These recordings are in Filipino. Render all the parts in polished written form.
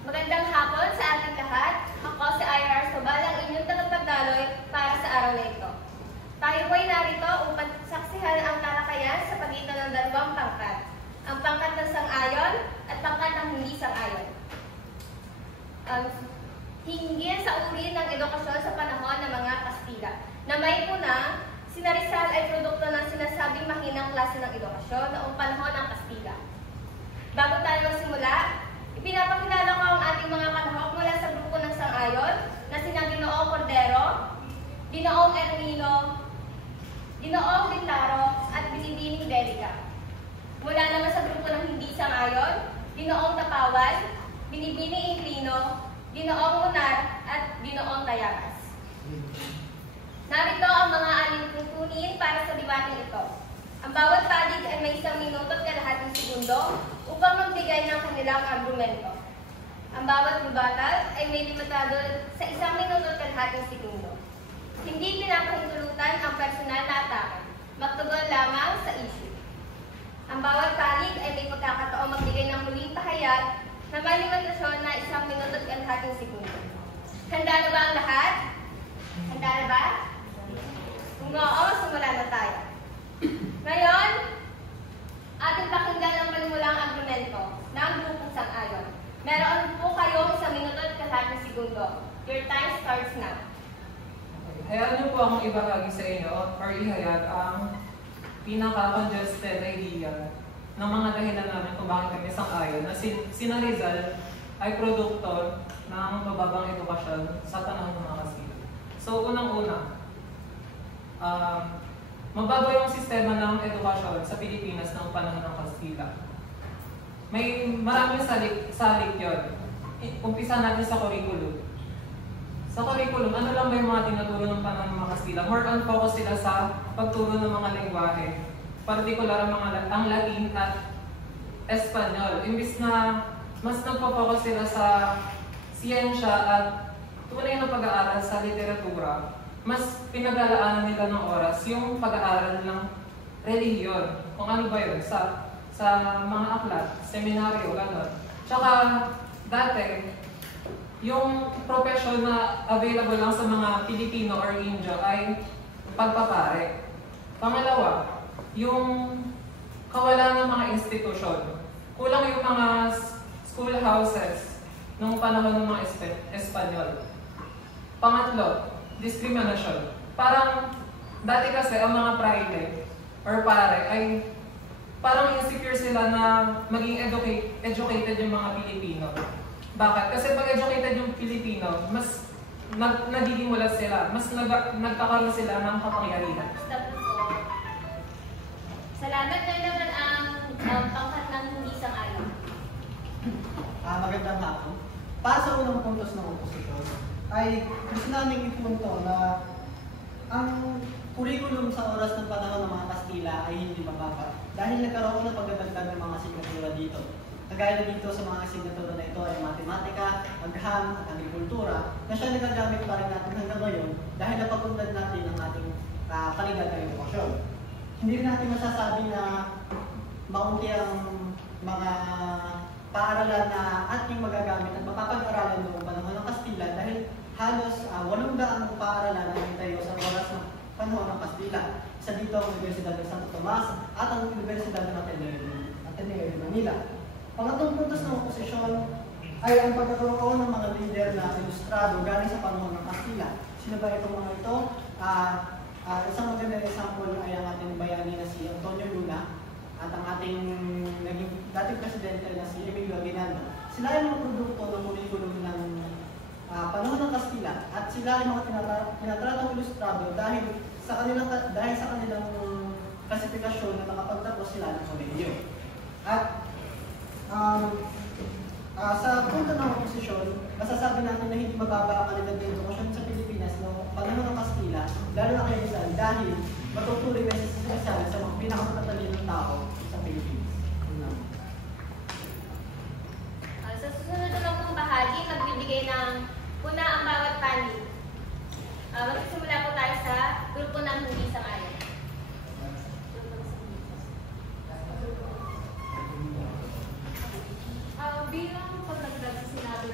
Magandang hapon sa ating lahat. Ako si IR Sobal, ang inyong tagapagdaloy para sa araw na ito. Tayo po'y narito upang saksihan ang talakayan sa pagitan ng dalawang pangkat. Ang pangkat ng sang-ayon at pangkat ng hindi sang-ayon. Hinggil sa uri ng edukasyon sa panahon ng mga Kastila. Na may punang, sina Rizal ay produkto ng sinasabing mahinang klase ng edukasyon noong panahon ng Kastila. Bago tayo magsimula, ipinapakilala ko ang ating mga kalahok mula sa grupo ng sang-ayon na sina Ginoong Cordero, Ginoong Ermino, Ginoong Lintaro at Binibining Delica. Mula naman sa grupo ng hindi sang-ayon, Ginoong Tapawan, Binibining Inclino, Ginoong Munar at Ginoong Tayagas. Narito ang mga alintungtunin para sa debating ito. Ang bawat panig ay may 1 minuto at kalahating segundo upang magbigay ng kanilang argumento. Ang bawat rebuttal ay may limitado sa 1 minuto at kalahating segundo. Hindi pinapahintulutan ang personal na atake. Magtugon lamang sa issue. Ang bawat panig ay may pagkakataong magbigay ng muling pahayag na may limitasyon na 1 minuto at kalahating segundo. Handa na ba ang lahat? Handa na ba? Kung oo, simula na tayo. Ngayon, ating pakinggan ang manimulang argumento ng grupong sang-ayon. Meron po kayong 1 minuto at kalahating segundo. Your time starts now. Hayaan niyo po akong ibahagi sa inyo or ihayag ang pinaka-congested idea ng mga dahilan namin kung bakit kami sang-ayon na sina Rizal ay produkto ng mababang edukasyon sa panahon ng mga Kastila. So, unang-una, mabago yung sistema ng edukasyon sa Pilipinas ng panahon ng Kastila. May maraming salik yun. Umpisa natin sa curriculum. Sa curriculum, ano lang ba yung mga tinuturo ng panahon ng mga Kastila? More on focus sila sa pagturo ng mga lengguwahe. Partikular ang Latin at Espanyol. Imbis na mas nagpo-focus sila sa siyensya at tunay na pag-aaral sa literatura, mas pinag-alaanan nila ng oras yung pag-aaral ng relihiyon. Kung ano ba yun, sa mga aklat, seminaryo, gano'n. Tsaka dati, yung profession na available lang sa mga Pilipino or Indio ay pagpapare. Pangalawa, yung kawalan ng mga institusyon. Kulang yung mga schoolhouses noong panahon ng mga Espanyol. Pangatlo, discrimination. Parang dati kasi ang mga private or pare ay parang insecure sila na maging educated yung mga Pilipino. Bakit? Kasi pag educated yung Pilipino, mas nagiging mulat sila, mas nagkakaroon sila ng kapangyarihan. Salamat na naman ang pangkat ng hindi sang-ayon. Magandang hapon. Para sa unang puntos ng oposisyon, ay gusto namin ipunto na ang curriculum sa oras ng panahon ng mga Kastila ay hindi mababa dahil nagkaroon ng pagdadagdag ng mga asignatura dito. Kagaya dito sa mga asignatura na ito ay matematika, agham at agrikultura na siya nagagamit pa rin natin hanggang ngayon dahil napag-unlad natin ang ating kalidad ng edukasyon. Hindi natin masasabi na maunti ang mga paaralan na ating magagamit at mapapag-aralan noong panahon ng Kastila dahil halos 800 paaralan ang itayo sa oras ng panahon ng Kastila. Isa dito ang Universidad ng Santo Tomas at ang Universidad ng Ateneo de Manila. Pangatlong puntos ng oposisyon ay ang pagkakaroon ng mga leader na ilustrado galing sa panahon ng Kastila. Sino ba itong mga ito? Isang magandang example ay ang ating bayani na si Antonio Luna at ang ating naging dating presidente na si Emilio Aguinaldo. Sila ay mga produkto ng curriculum ng panahon ng Kastila at sila ay mga tinatratang ilustrado dahil sa kanilang klasifikasyon na nakapagtapos sila ng kolehiyo. At sa punto ng oposisyon, masasabi natin na hindi mababa ang kalidad ng edukasyon sa Pilipinas noong panahon ng Kastila, lalo na kay Rizal dahil matutuloy na sa mga pinakamatalinong tao sa Pilipinas. Sa susunod na pong bahagi, magbibigay ng una ang bawat panig. Magsisimula po tayo sa grupo ng hindi sang-ayon. Bilang pagdagdag sa sinabi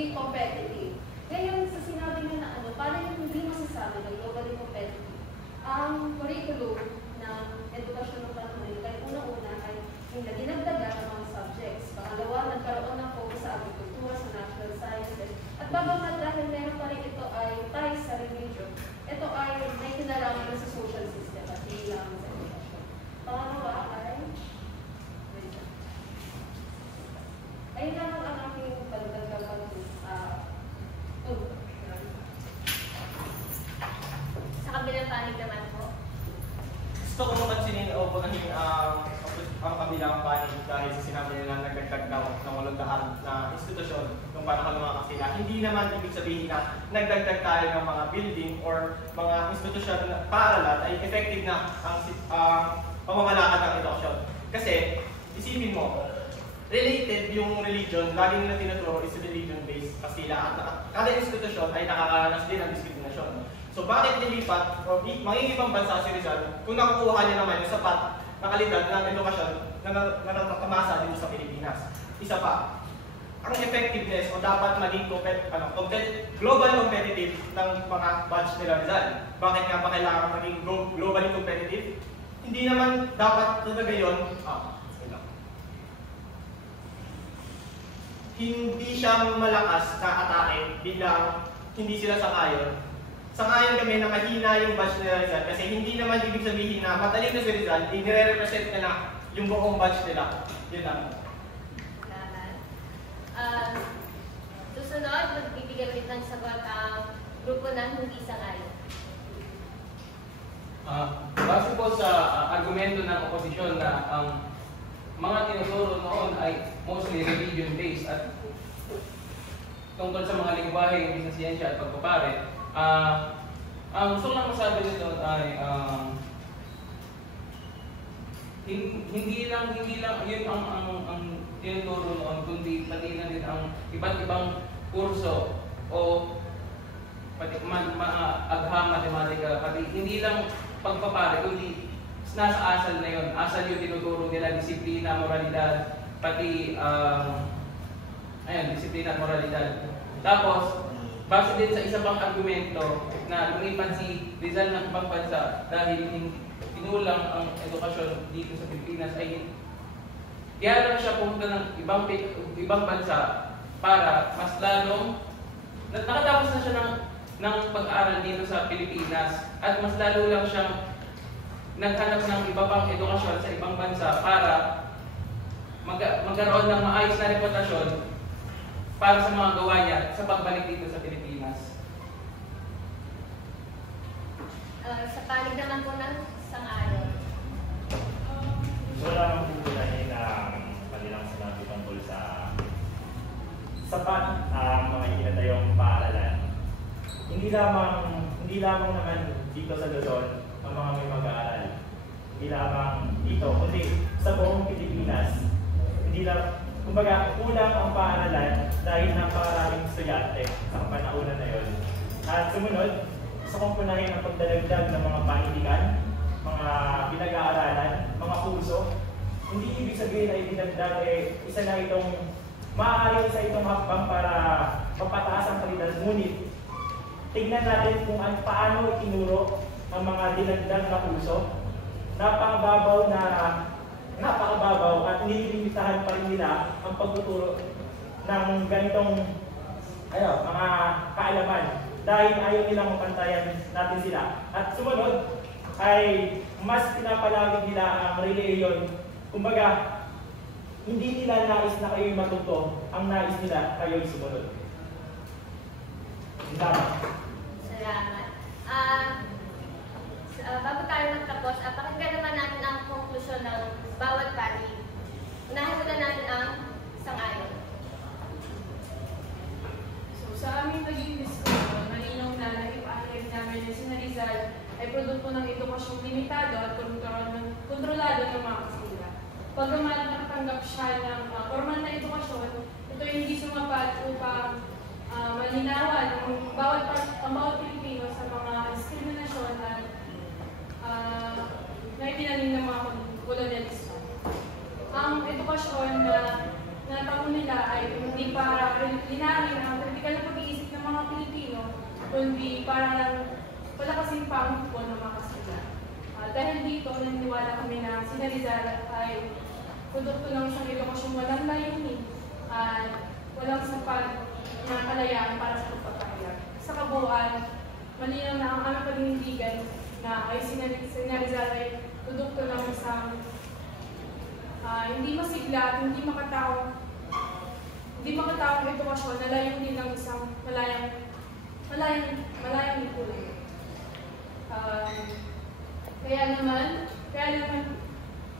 magiging competitive. Ngayon, sa sinabi niya na ano, paano yung hindi masasabi na globally competitive? Ang curriculum ng edukasyon ng panahon ngayon, kahit unang-una ay yung dinagdagan ng mga subjects. Pangalawa, nagkaroon ng focus sa agrikultura, sa natural sciences. At bagamat dahil meron pa rin ito ay ties sa religion, ito ay may kinalaman na sa social system at hindi lang sa edukasyon. Pangalawa ay ayun lang ang aking pagdagdagan Sa kabilang panig naman po. Gusto ko mapansinin o punahin ang kabilang panig dahil sa sinabi nila nagdagdag daw ng 800 na institusyon ng panahon ng mga Kastila. Hindi naman ibig sabihin na nagdagdag tayo ng mga building or mga institusyon na paaralan ay effective na ang pamamalakad ng edukasyon. Kasi, isipin mo, related yung religion, lagi nila tinuturo is religion-based Kastila at kada institusyon ay nakakaranas din ng diskriminasyon. So bakit nilipat o magiging ibang bansa si Rizal kung nakukuha niya naman yung sapat na kalidad ng edukasyon na natatamasa dito sa Pilipinas? Isa pa, ang effectiveness o dapat maging global competitive ng mga batch nila Rizal. Bakit nga ba kailangan maging globally competitive? Hindi naman dapat talaga yun. Hindi siya malakas na atake bilang hindi sila sangayon. Sangayon kami na mahina yung batch nila Rizal kasi hindi naman ibig sabihin na matalino si Rizal, nire-represent niya na yung buong batch nila. Yun lang. Susunod, magbibigay ulit ng sagot ang grupo ng hindi sangayon. Base po sa argumento ng oposisyon na ang mga tinuturo noon ay mostly religion-based at tungkol sa mga lingwahe, hindi sa siyensya at pagpapare, ang gusto ko lang masabi nito ay hindi lang yun ang tinuturo noon, kundi pati na din ang iba't ibang kurso o pati agham, matematika, pati hindi lang pagpapare, kundi nasa asal na yun. Asal yung tinuturo nila, disiplina, moralidad, pati disiplina at moralidad. Tapos, base din sa isa pang argumento na lumipan si Rizal ng ibang bansa dahil tinulang ang edukasyon dito sa Pilipinas ay kaya lang siya pumunta ng ibang bansa para mas lalong nakatapos na siya ng pag-aaral dito sa Pilipinas at mas lalo lang siyang naghanap ng iba pang edukasyon sa ibang bansa para magkaroon ng maayos na reputasyon para sa mga gawa niya sa pagbalik dito sa Pilipinas. Sa panig naman po ng sangayon. Wala nang pupulahin ang kanilang sinabi tungkol sa sapat mga itinatayong paaralan. Hindi lamang naman dito sa Luzon ang mga may mag-aaral. Hindi lamang dito, kundi sa buong Pilipinas. Hindi lang, kumbaga, kulang ang paaralan dahil napakaraming estudyante sa panahon na yun. At sumunod, gusto kong punahin ang pagdadagdag ng mga panitikan, mga pinag-aaralan, mga kurso. Hindi ibig sabihin na idinagdag isa na itong maaaring isa itong hakbang para mapataas ang kalidad. Ngunit, tignan natin kung paano itinuro ang mga dinagdag na kurso. Napakababaw at nililimitahan pa rin nila ang pagtuturo ng ganitong mga kaalaman dahil ayaw nilang mapantayan natin sila. At sumunod ay mas pinapalawig nila ang reliyon. Kumbaga, hindi nila nais na kayo'y matuto, ang nais nila kayo'y sumunod. Salamat. Bago tayo magtapos, pakinggan naman natin ang konklusyon ng bawat panig. Unahin muna natin ang sangayon. So, sa aming naging diskusyon, malinaw na ipahayag namin na si Rizal ay produkto ng edukasyong limitado at kontrolado ng mga Kastila. Pagkaman nakatanggap siya ng formal na edukasyon, ito ay hindi sumapat upang malinawan ang bawat Pilipino sa mga diskriminasyon at na ipinaling ng mga kolonyalista. Ang edukasyon na natamo nila ay hindi para linawin ang ng pag-iisip ng mga Pilipino, kundi parang wala kasing pangkupon ng mga Kastila. Dahil dito, naniniwala kami na si Rizal ay produkto ng isang edukasyong walang layunin at walang sapat na kalayaan para sa pagpapahayag. Sa kabuuan, malinaw na ang aming paninindigan na ay si Rizal ay produkto ng isang hindi masigla at hindi makataong edukasyon na layunin ng isang malayang lipunan. Kaya naman,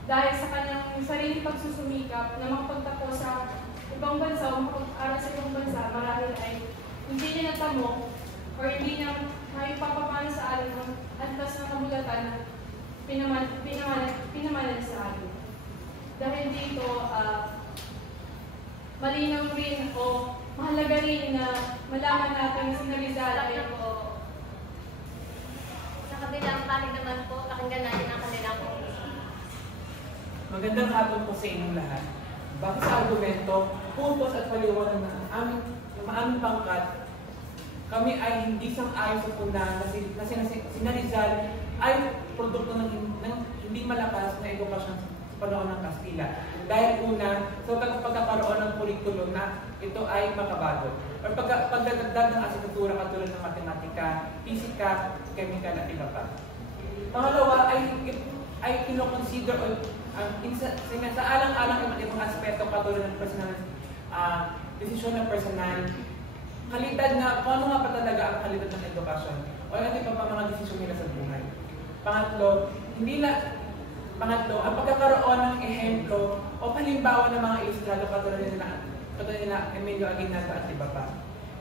dahil sa kanyang sariling pagsusumikap na makapagtapos sa ibang bansa o makapag-aral sa ibang bansa, marahil ay hindi niya natamo o hindi niya maipapapano sa atin ng antas ng kabulatan na pinamalan sa atin. Dahil dito, malinaw rin o mahalaga rin na malaman natin si Rizal ay Sa kabilang panig naman po, pakinggan natin ang kanilang conclusion. Magandang hapon po sa inyong lahat. Bakit sa argumento, puntos at paliwanag na ang aming pangkat, kami ay hindi sang-ayon sa puna na si Rizal ay produkto ng hindi malakas na edukasyon sa panahon ng Kastila. Dahil una, sa pagkakaroon ng kurikulum na ito ay makabago. O pagdadagdag ng asignatura katulad ng matematika, fisika, chemical at iba pa. Pangalawa ay kinoconsider o sa alang-alang iba't ibang aspeto katulad ng personal desisyon ng personal, kalidad na kung ano nga pa talaga ang kalidad ng edukasyon o ano pa mga desisyon nila sa buhay. Pangatlo, ang pagkakaroon ng ehemplo o palimbawa ng mga ilustrado katulad nila Emilio Aguinaldo at iba pa.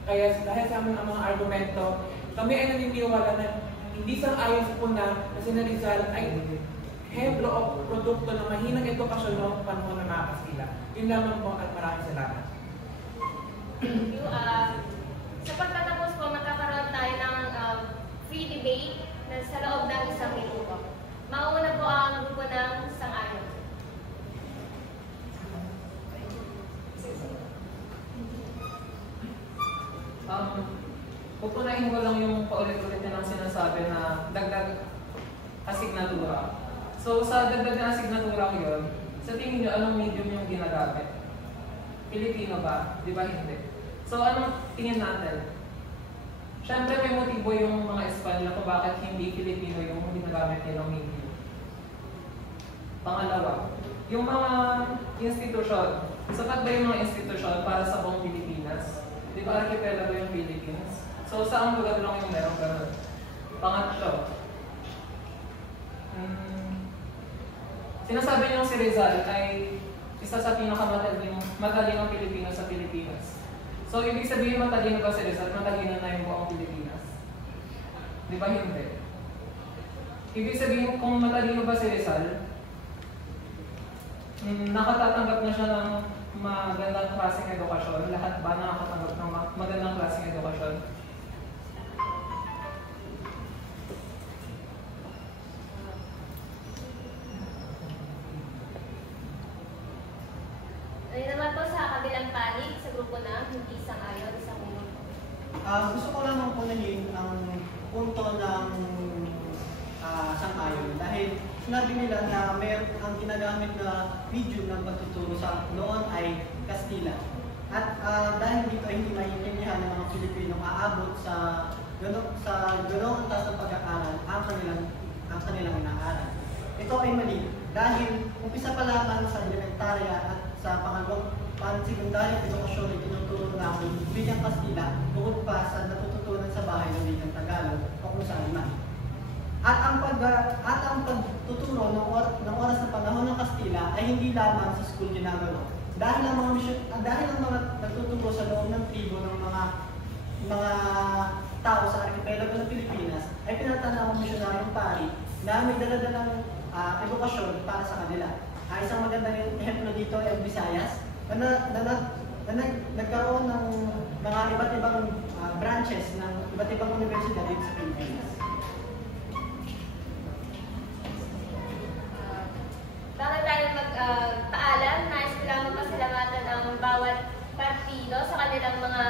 Kaya dahil sa aming mga argumento, kami ay naniniwala na hindi sang-ayon sa puna na si Rizal ay ehemplo o produkto ng mahinang edukasyon noong panahon ng mga Kastila. Yun lamang po at maraming salamat. Thank you. Sa pagtatapos po, magkakaroon tayo ng free debate na sa loob ng isang minuto. Mauna po ang grupo ng sang-ayon. Pupunahin ko lang yung paulit-ulit nilang sinasabi na dagdag asignatura. So sa dagdag na asignatura yun, sa tingin nyo anong medium yung ginagamit? Pilipino ba? Di ba hindi? So anong tingin natin? Siyempre may motibo yung mga Espanyol kung bakit hindi Pilipino yung ginagamit nilang medium. Pangalawa, yung mga institusyon. Sapat ba yung mga institusyon para sa buong Pilipinas? Di ba archipelago yung Philippines? So saan lugar lang yung meron ganun? Pangatlo, sinasabi niyong si Rizal ay isa sa pinakamatalinong Pilipino sa Pilipinas. So, ibig sabihin matalino ba si Rizal? Matalino na yung buong Pilipinas. Di ba hindi? Ibig sabihin kung matalino ba si Rizal, nakatatanggap na siya ng magandang klaseng edukasyon. Lahat ba nakakatanggap ng magandang klaseng edukasyon? Ayun naman po sa kabilang panig, sa grupo na hindi sang-ayon, isang minuto. Gusto ko lang punahin ang punto ng sang-ayon dahil sinabi nila na ang ginagamit na medium ng pagtuturo sa noon ay Kastila. At dahil dito ay hindi maintindihan ng mga Pilipinong aabot sa ganoong taas ng pag-aaral ang kanilang inaaral. Ito ay mali dahil umpisa pa lamang sa elementarya at sa pangalawang sekundaryang edukasyon ay tinuturo namin bilang Kastila bukod pa sa natututunan sa bahay ng bilang Tagalog o kung saan man. At ang pagtuturo ng oras ng panahon ng Kastila ay hindi lamang sa school ginagawa. Dahil ang mga nagtuturo sa loob ng tribo ng mga tao sa archipelago ng Pilipinas ay pinatanaw ng misyonaryong pari na may daladalang edukasyon para sa kanila. Isang magandang ehemplo dito ay Visayas na nagkaroon ng mga iba't ibang branches ng iba't ibang universidad dito sa Pilipinas. Bago tayo magpaalam, nais ko lamang pasalamatan ang bawat partido sa kanilang mga